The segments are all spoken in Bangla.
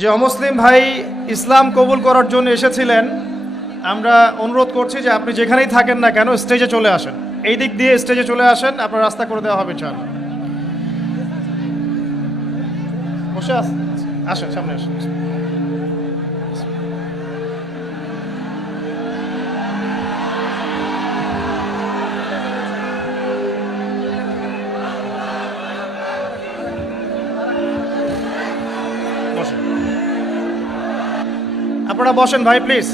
যে অমুসলিম ভাই ইসলাম কবুল করার জন্য এসেছিলেন, আমরা অনুরোধ করছি যে আপনি যেখানেই থাকেন না কেন স্টেজে চলে আসেন। এই দিক দিয়ে স্টেজে চলে আসেন, আপনার রাস্তা করে দেওয়া হবে ইনশাআল্লাহ। বসে আসেন, সামনে আসেন। বসেন, আপনারা বসেন ভাই প্লিজ।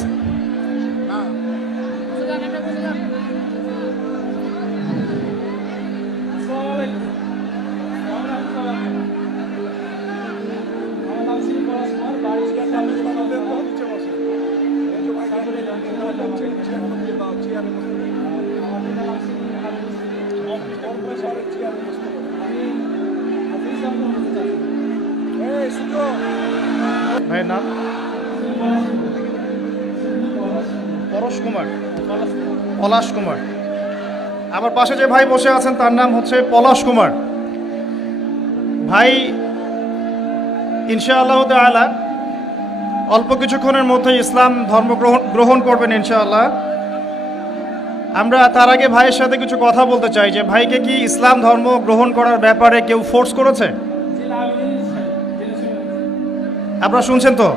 ভাইয়ের নাম পরশ কুমার, পলাশ কুমার। আমার পাশে যে ভাই বসে আছেন তার নাম হচ্ছে পলাশ কুমার। ভাই ইনশাআল্লাহ তাআলা অল্প কিছুক্ষণের মধ্যে ইসলাম ধর্ম গ্রহণ করবেন ইনশাআল্লাহ। আমরা তার আগে ভাইয়ের সাথে কিছু কথা বলতে চাই যে ভাইকে কি ইসলাম ধর্ম গ্রহণ করার ব্যাপারে কেউ ফোর্স করেছে? আপনারা শুনছেন তো?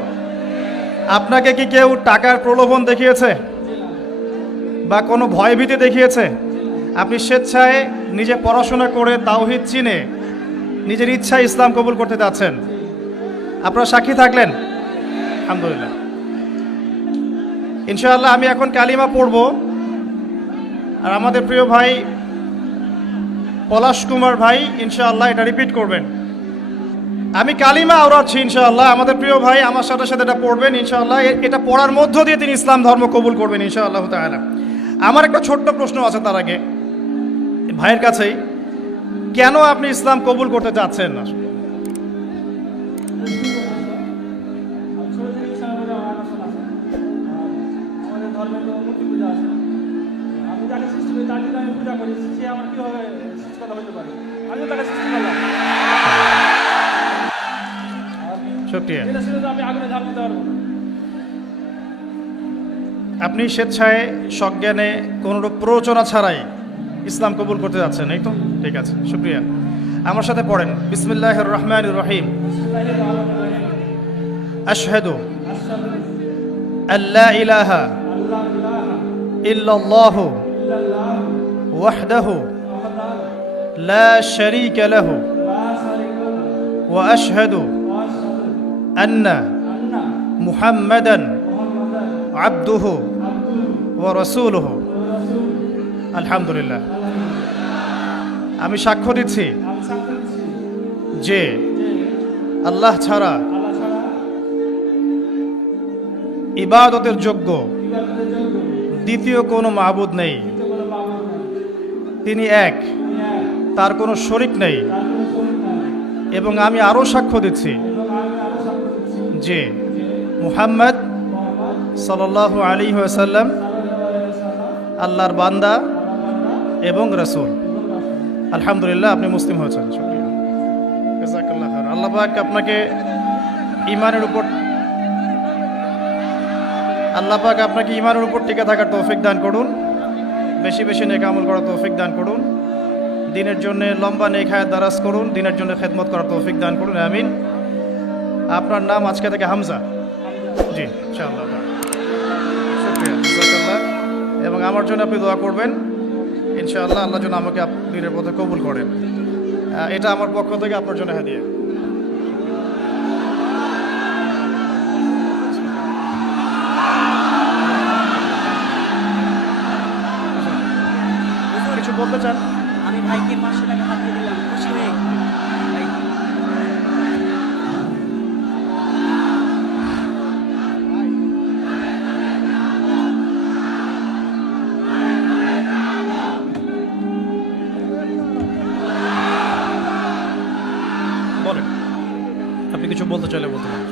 আপনাকে কি কেউ টাকার প্রলোভন দেখিয়েছে বা কোনো ভয়ভীতি দেখিয়েছে? আপনি স্বেচ্ছায় নিজে পড়াশোনা করে তাওহীদ চিনে নিজের ইচ্ছায় ইসলাম কবুল করতে যাচ্ছেন। আপনারা সাক্ষী থাকলেন, আলহামদুলিল্লাহ। ইনশাআল্লাহ আমি এখন কালিমা পড়ব, আর আমাদের প্রিয় ভাই পলাশ কুমার ভাই ইনশাআল্লাহ এটা রিপিট করবেন। আমি কালিমা আওড়াচ্ছি ইনশাআল্লাহ, আমাদের প্রিয় ভাই আমার সাথে সাথে এটা পড়বেন ইনশাআল্লাহ। এটা পড়ার মধ্য দিয়ে তিনি ইসলাম ধর্ম কবুল করবেন ইনশাআল্লাহ তাআলা। আমার একটা ছোট্ট প্রশ্ন আছে তার আগে ভাইয়ের কাছেই, কেন আপনি ইসলাম কবুল করতে চাচ্ছেন না? আপনি স্বেচ্ছায় সজ্ঞানে কোনরূপ প্ররোচনা ছাড়াই ইসলাম কবুল করতে যাচ্ছেন, এই তো? ঠিক আছে, শুকরিয়া। আমার সাথে পড়েন, বিসমিল্লাহির রহমানির রহিম। আশহাদু আল্লা ইলাহা ইল্লাল্লাহু ওয়াহদাহু লা শারীকা লাহু ওয়া আশহাদু আন্না মুহাম্মাদান আবদুহু ওয়া রাসূলুহু। আলহামদুলিল্লাহ। আমি সাক্ষ্য দিচ্ছি যে আল্লাহ ছাড়া ইবাদতের যোগ্য দ্বিতীয় কোনো মাবুদ নেই, তিনি এক, তার কোনো শরিক নেই। এবং আমি আরও সাক্ষ্য দিচ্ছি যে মুহাম্মদ সাল্লাল্লাহু আলাইহি ওয়াসাল্লাম আল্লাহর বান্দা এবং রাসূল। আলহামদুলিল্লাহ, আপনি মুসলিম হয়েছেন, শুকরিয়া, জাযাকাল্লাহ খাইর। আল্লাহ পাক আপনাকে ঈমানের উপর টিকে থাকার তৌফিক দান করুন, বেশি বেশি নেক আমল করার তৌফিক দান করুন, দিনের জন্য লম্বা নেক হায়াত দারাজ করুন, দিনের জন্য খেদমত করার তৌফিক দান করুন, আমিন। আপনার নাম আজকে থেকে হামজা? জি, ইনশাআল্লাহ, শুকরিয়া, জাযাকাল্লাহ। এবং আমার জন্য আপনি দোয়া করবেন ইনশাআল্লাহ, আল্লাহ যেন আমাকে দিনের পথে কবুল করেন। এটা আমার পক্ষ থেকে আপনার জন্য হাদিয়া। কিছু বলতে চান? আমি ভাইকে 500 টাকা পাঠিয়ে দিলাম, খুশি হয়ে। বলেন, আপনি কিছু বলতে চাইলে বলতে পারেন।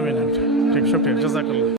আমিন আমিন। ঠিক শুক্রিয়া, জাজাকাল্লাহ।